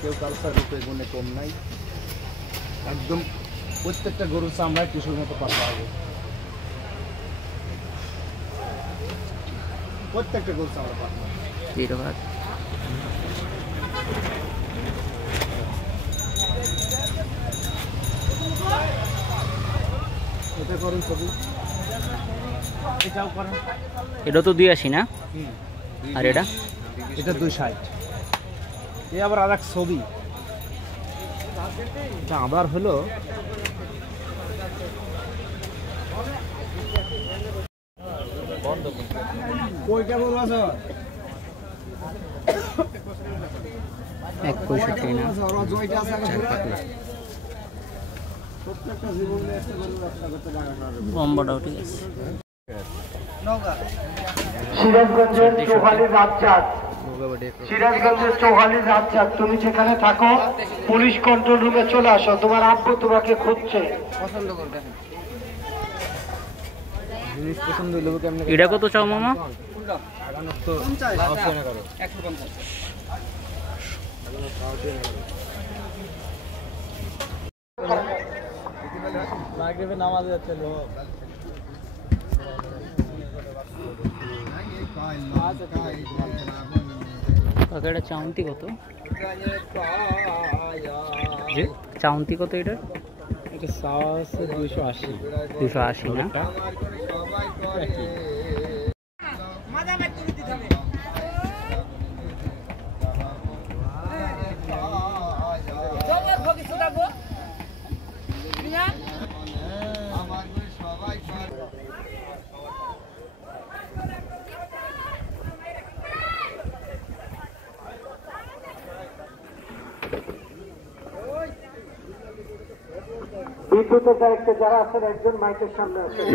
কেউ কালচার রূপে গুণে কম নাই, একদম প্রত্যেকটা গরুর চামড়ায় টিস্যুর মতো পাতলা হবে, প্রত্যেকটা গরুর চামড়া পাতলা। এটা করুন ছবি, এটাও করেন। এটা তো 82 না? আর এটা 260। এ আবার আর এক ছবি, এটা আবার হলো কয়টা বল আছে 165 না? জয়টা আছে প্রত্যেকটা জীবনে একটা করে ব্যবসা করতে পারে না। বম্বাটাও ঠিক আছে। সিরাজগঞ্জের চৌহালি রাজ্জাক, তুমি যেখানে থাকো পুলিশ কন্ট্রোল রুমে চলে আসো, তোমার আব্বু তোমাকে খুঁজছে। জিনিস পছন্দ হইলো কেমনে? এটা কত চাও মামা? মাগরিবে নামাজ যাচ্ছে লোক। এটা চাউন্তি কত? যে চাউন্তি কত এটা? এটা চাওয়া আছে 280। 280 না? বিদ্যুতের দায়িত্বে যারা আছেন একজন মাইকের সামনে আসেন।